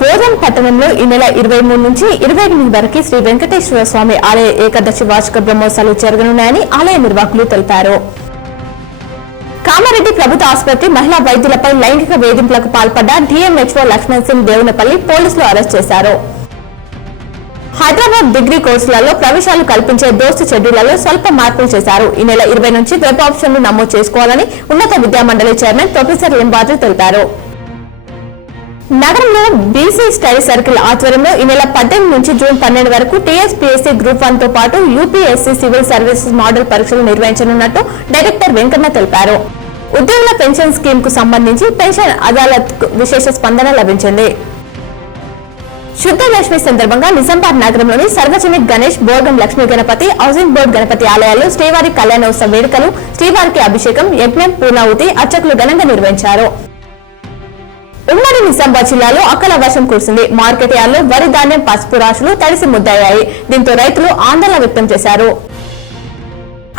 బోధన్ పట్టణంలో ఈ నెల 23 నుంచి 28 వరకు శ్రీ వెంకటేశ్వర స్వామి ఆలయ ఏకాదశి వార్షిక బ్రహ్మోత్సవాలు జరగనున్నాయని ఆలయ నిర్వాహకులు తెలిపారు. కామారెడ్డి ప్రభుత్వ ఆసుపత్రి మహిళా వైద్యులపై లైంగిక వేధింపులకు పాల్పడ్డ డిఎంహెచ్ఓ లక్ష్మణ్ సింగ్ దేవునపల్లి పోలీసులు అరెస్ట్ చేశారు. హైదరాబాద్ డిగ్రీ కోర్సులలో ప్రవేశాలు కల్పించే దోస్తు షెడ్యూళ్లలో స్వల్ప మార్పులు చేశారు. ఈ నెల 20 నుంచి వెబ్ ఆప్షన్లు నమోదు చేసుకోవాలని ఉన్నత విద్యామండలి చైర్మన్ ప్రొఫెసర్ లింబాద్రి తెలిపారు. నగరంలో బీసీ స్టడీ సర్కిల్ ఆధ్వర్యంలో ఈ నెల 18 నుంచి జూన్ 12 వరకు టీఎస్పీఎస్సీ గ్రూప్ 1 తో పాటు యూపీఎస్సీ సివిల్ సర్వీసెస్ మోడల్ పరీక్షలు నిర్వహించనున్నట్టు డైరెక్టర్ వెంకన్న తెలిపారు. ఉద్యోగుల పెన్షన్ స్కీమ్ కు సంబంధించి పెన్షన్ అదాలత్ విశేష స్పందన లభించింది. శుద్ధ లక్ష్మి సందర్భంగా నిజామాబాద్ నగరంలోని సార్వజనిక్ గణేష్ బోర్గం లక్ష్మీ గణపతి హౌసింగ్ బోర్డు గణపతి ఆలయాల్లో శ్రీవారి కళ్యాణోత్సవ వేడుకలు, శ్రీవారికి అభిషేకం, యజ్ఞం, పూర్ణాహుతి, అర్చకులు ఘనంగా నిర్వహించారు. ఉమ్మడి నిజామాబాద్ జిల్లాలో అకాల వర్షం కురిసింది. మార్కెట్ యార్డులో వరి, ధాన్యం, పసుపు రాశులు తడిసి ముద్దయ్యాయి. దీంతో రైతులు ఆందోళన వ్యక్తం చేశారు.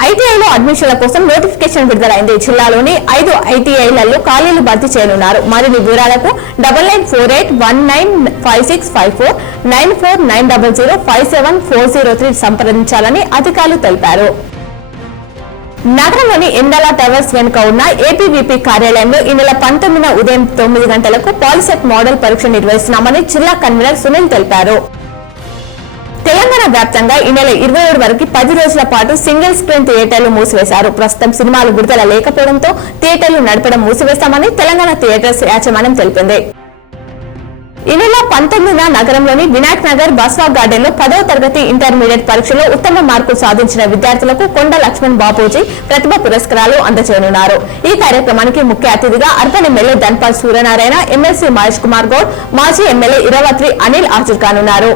ఐటీఐలో అడ్మిషన్ల కోసం నోటిఫికేషన్ విడుదలైంది. జిల్లాలోని 5 ఐటీఐలలో ఖాళీలు భర్తీ చేయనున్నారు. మరిన్ని వివరాలకు 9948195654 9490057403 సంప్రదించాలని అధికారులు తెలిపారు. నగరంలోని ఎండాల టవర్స్ వెనుక ఉన్న ఏపీవీపీ కార్యాలయంలో ఈ నెల 19న ఉదయం 9 గంటలకు పాలిసెట్ మోడల్ పరీక్ష నిర్వహిస్తున్నామని జిల్లా కన్వీనర్ సునీల్ తెలిపారు. తెలంగాణ వ్యాప్తంగా ఈ నెల 27 వరకు 10 రోజుల పాటు సింగిల్ స్క్రీన్ థియేటర్లు మూసివేశారు. ప్రస్తుతం సినిమాలు విడుదల లేకపోవడంతో థియేటర్లు నడపడం మూసివేస్తామని తెలంగాణ థియేటర్స్ యాజమాన్యం తెలిపింది. ఈ నెల 19న నగరంలోని వినాయక్ నగర్ బస్వా గార్డెన్ లో 10వ తరగతి ఇంటర్మీడియట్ పరీక్షలో ఉత్తమ మార్కులు సాధించిన విద్యార్థులకు కొండ లక్ష్మణ్ బాపూజీ ప్రతిభ పురస్కారాలు అందజేయనున్నారు. ఈ కార్యక్రమానికి ముఖ్య అతిథిగా urban MLA Dhanpal Suryanarayana, MLC Mahesh Kumar Goud, మాజీ ఎమ్మెల్యే ఇరావత్రి అనిల్ హాజరు కానున్నారు.